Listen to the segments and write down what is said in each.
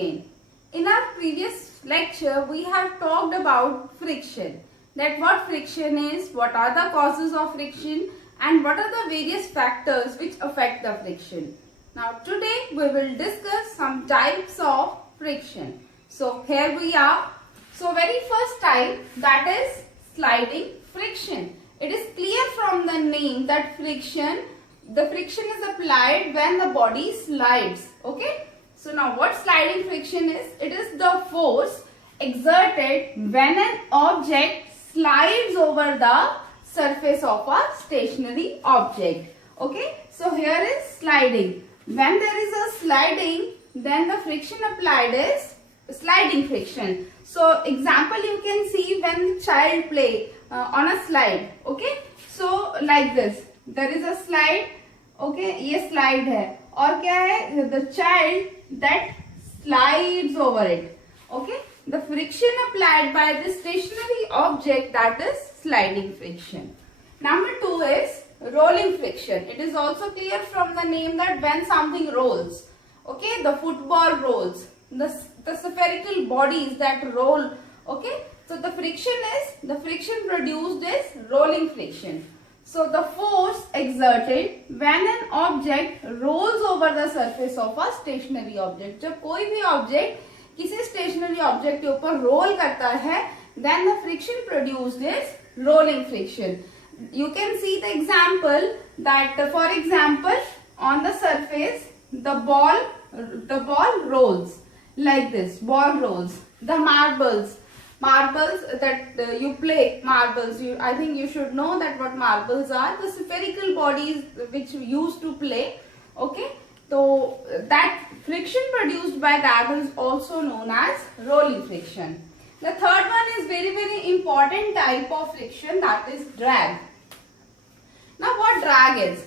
again. In our previous lecture, we have talked about friction. That what friction is, what are the causes of friction, and what are the various factors which affect the friction. Now today we will discuss some types of friction. So here we are. So very first type, that is sliding friction. It is clear from the name that the friction is applied when the body slides. Okay. So now what sliding friction is? It is the force exerted when an object slides over the surface of a stationary object. Okay. So here is sliding. When there is a sliding, then the friction applied is sliding friction. So example you can see when child play on a slide. Okay. So like this. There is a slide. Okay. ये slide है. और क्या है? The child that slides over it. Okay. The friction applied by the stationary object, that is sliding friction. Number 2 is rolling friction. It is also clear from the name that when something rolls. Okay. The football rolls. The spherical bodies that roll. Okay. So the friction produced is rolling friction. So the force exerted when an object rolls over the surface of a stationary object. जब कोई भी object किसी stationary object के ऊपर roll करता है, then the friction produced is rolling friction. You can see the example that, for example, on the surface the ball rolls like this. Ball rolls. The marbles that you play marbles. I think you should know that what marbles are. The spherical bodies which you used to play. Okay. So that friction produced by that is also known as rolling friction. The third one is very important type of friction, that is drag. Now what drag is?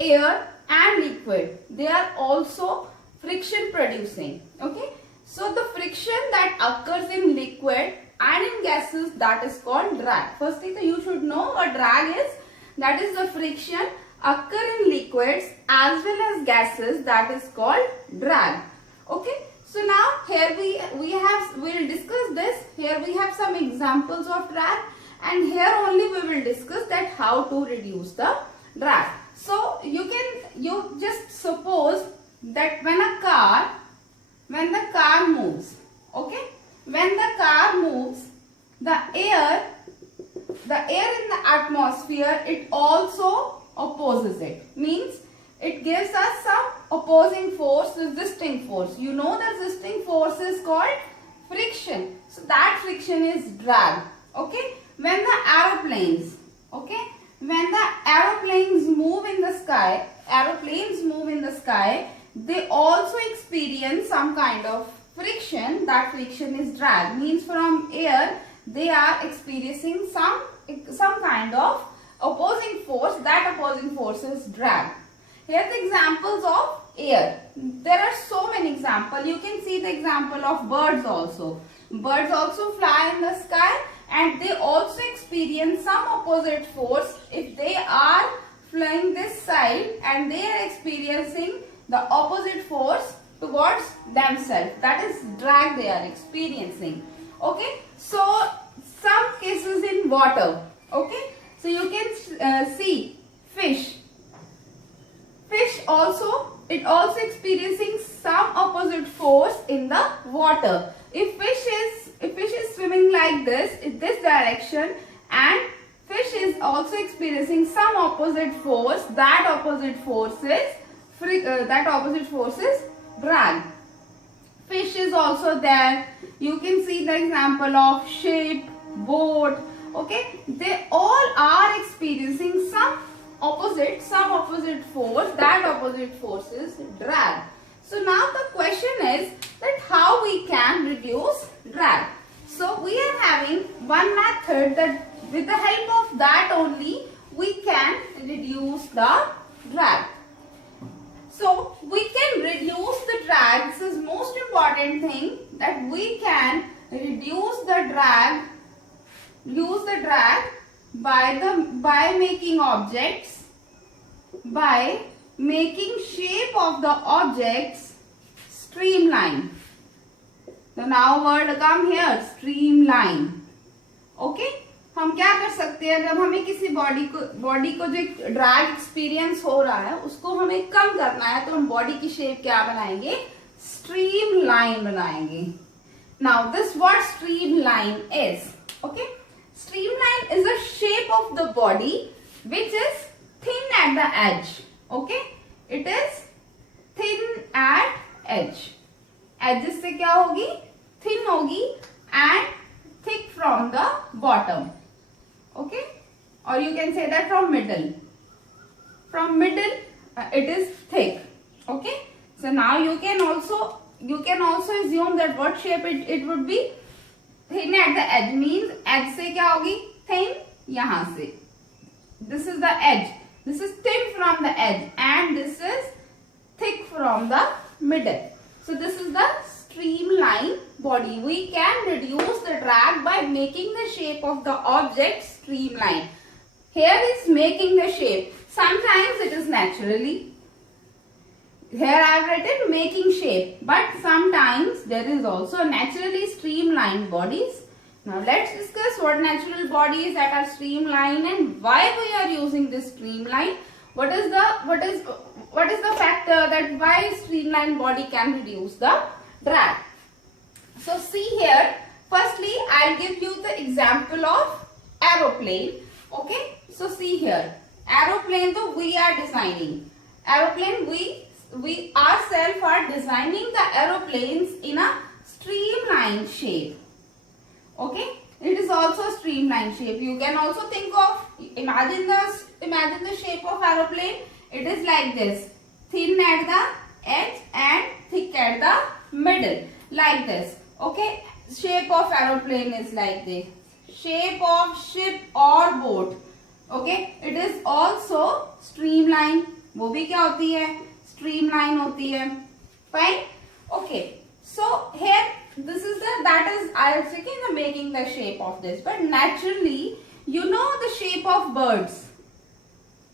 Air and liquid, they are also friction producing. Okay. So the friction that occurs in liquid and in gases, that is called drag. Firstly, you should know what drag is. That is the friction occur in liquids as well as gases, that is called drag. Okay. So now here we'll discuss this. Here we have some examples of drag, and here only we will discuss that how to reduce the drag. So you just suppose that when the car moves, okay, when the car moves, the air in the atmosphere, it also opposes it. Means it gives us some opposing force, resisting force. You know the resisting force is called friction. So that friction is drag. Okay. When the aeroplanes move in the sky, they also experience some kind of friction. That friction is drag. Means from air they are experiencing some kind of opposing force. That opposing force is drag. Here are the examples of air. There are so many examples. You can see the example of birds also. Birds also fly in the sky and they also experience some opposite force if they are flying this side and they are experiencing the opposite force towards themselves. That is drag they are experiencing. Okay. So some cases in water. Okay. So you can see fish. Fish also experiencing some opposite force in the water. If fish is swimming like this in this direction, and fish is also experiencing some opposite force, that opposite force is drag. Fish is also there. You can see the example of ship, boat. Okay, they all are experiencing some opposite force. That opposite force is drag. So now the question is that how we can reduce drag. So we are having one method that with the help of that only we can reduce the drag. So we can reduce the drag. This is most important thing, that we can reduce the drag by making objects, by making shape of the objects streamline. So now word come here, streamline. Okay? हम क्या कर सकते हैं, जब हमें किसी body को जो ड्रैग एक्सपीरियंस हो रहा है उसको हमें कम करना है, तो हम बॉडी की शेप क्या बनाएंगे, स्ट्रीमलाइन बनाएंगे. Now this what streamline is. Okay, streamline is the shape of the body which is thin at the edge. Okay, it is thin at edge. Edges से क्या होगी, थिन होगी and thick from the bottom. Okay, or you can say that from middle. From middle it is thick. Okay, so now you can also assume that what shape it would be. Thin at the edge means edge से क्या होगी, thin यहाँ से. This is the edge. This is thin from the edge and this is thick from the middle. So this is the streamline body. We can reduce the drag by making the shape of the object streamline. Here is making the shape. Sometimes it is naturally. Here I have written making shape, but sometimes there is also naturally streamlined bodies. Now let's discuss what natural bodies that are streamlined and why we are using this streamline. What is the factor that why streamlined body can reduce the drag? So see here, firstly I'll give you the example of aeroplane. Okay, so see here, aeroplane though we are designing. Aeroplane we ourselves are designing the aeroplanes in a streamlined shape. Okay, it is also streamlined shape. You can also think of, imagine the shape of aeroplane. It is like this, thin at the edge and thick at the middle, like this. Okay, shape of aeroplane is like this. Shape of ship or boat. Okay, it is also streamline. वो भी क्या होती है, streamline होती है. Fine. Okay, so here this is I was thinking the making the shape of this, but naturally you know the shape of birds.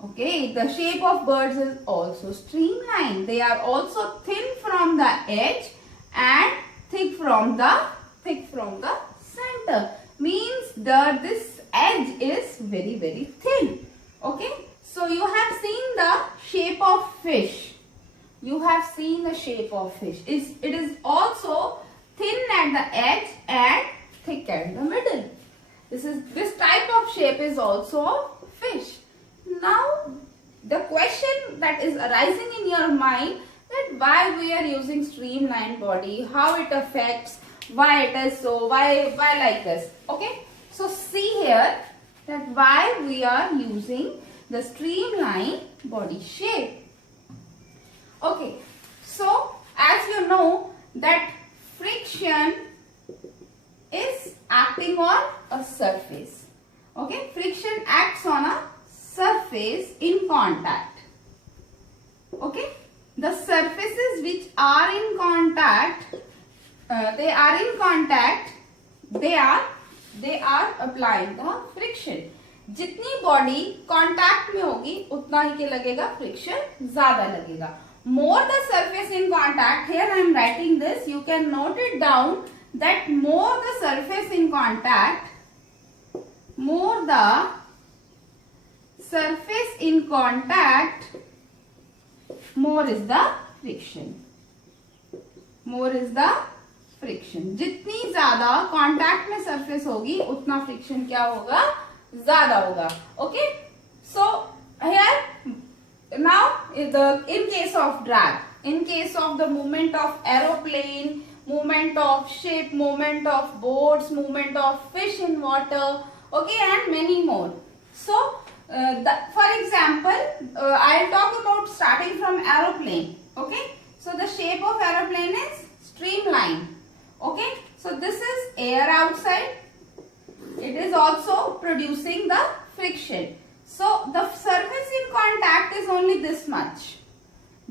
Okay, the shape of birds is also streamlined. They are also thin from the edge and thick from the center. Means this edge is very thin. Okay, so you have seen the shape of fish. You have seen the shape of fish. It is also thin at the edge and thick at the middle. This type of shape is also fish. Now the question that is arising in your mind, that why we are using streamlined body, how it affects, why it is so, why like this. Okay, so see here that why we are using the streamlined body shape. Okay, so as you know that friction is acting on a surface. Okay, friction acts on a surface in contact. Okay, the surfaces which are in contact, they are applying the friction. जितनी body contact में होगी उतना ही क्या लगेगा, friction ज्यादा लगेगा. More the surface in contact, here I am writing this, you can note it down that more the surface in contact, more the surface in contact, more is the friction. More is the friction. जितनी ज्यादा contact में surface होगी उतना friction क्या होगा, ज्यादा होगा. Okay, so here now in case of drag, in case of the movement of aeroplane, movement of ship, movement of boats, movement of fish in water, okay, and many more. So for example, I'll talk about starting from aeroplane. Okay, so the shape of aeroplane is streamline. Okay, so this is air outside. It is also producing the friction. So the surface in contact is only this much.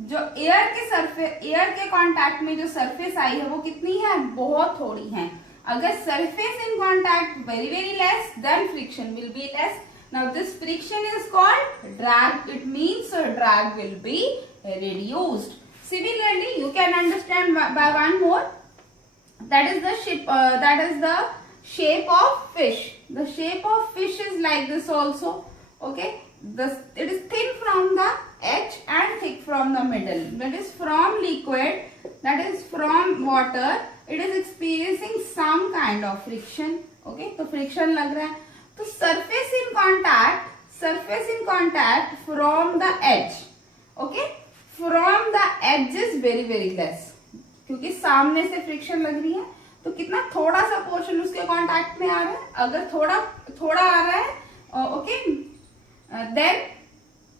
जो air के contact में जो surface आई है वो कितनी है, बहुत थोड़ी है. अगर surface in contact very less, then friction will be less. Now this friction is called drag. It means drag will be reduced. Similarly, you can understand by one more. that is the shape of fish. The shape of fish is like this also. Okay, it is thin from the edge and thick from the middle. That is from liquid, that is from water, it is experiencing some kind of friction. Okay, तो friction लग रहा है. तो surface in contact from the edge. Okay, from the edge is very very less. क्योंकि सामने से friction लग रही है तो कितना थोड़ा सा पोर्शन उसके कांटेक्ट में आ रहा है. अगर थोड़ा आ रहा है, okay, then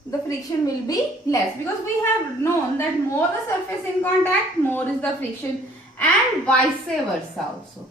the friction will be less, because we have known that more the surface in contact, more is the friction, and vice versa also.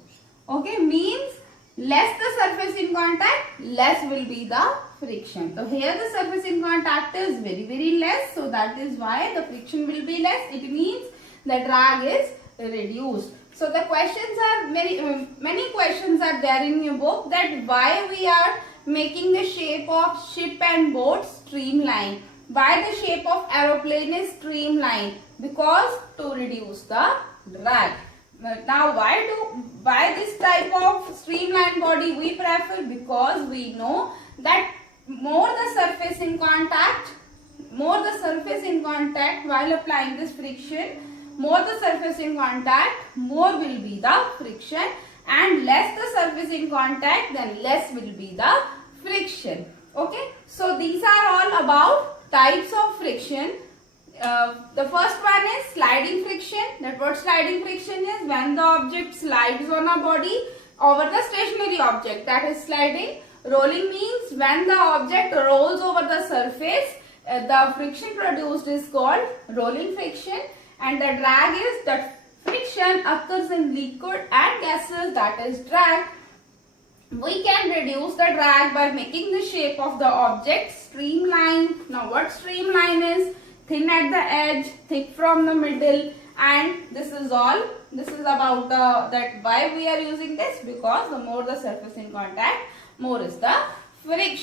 Okay, means less the surface in contact, less will be the friction. So here the surface in contact is very very less, so that is why the friction will be less. It means the drag is reduced. So the questions are many questions are there in your book, that why we are making the shape of ship and boat streamline, why the shape of aeroplane is streamline, because to reduce the drag. Now why this type of streamline body we prefer? Because we know that more the surface in contact while applying this friction, more the surface in contact, more will be the friction, and less the surface in contact, then less will be the friction. Okay, so these are all about types of friction. The first one is sliding friction. That what sliding friction is? When the object slides on a body over the stationary object, that is sliding. Rolling means when the object rolls over the surface, the friction produced is called rolling friction. And the drag is that friction occurs in liquid and gases, that is drag. We can reduce the drag by making the shape of the object streamline. Now what streamline is? Thin at the edge, thick from the middle, and this is all. This is about that why we are using this, because the more the surface in contact, more is the friction.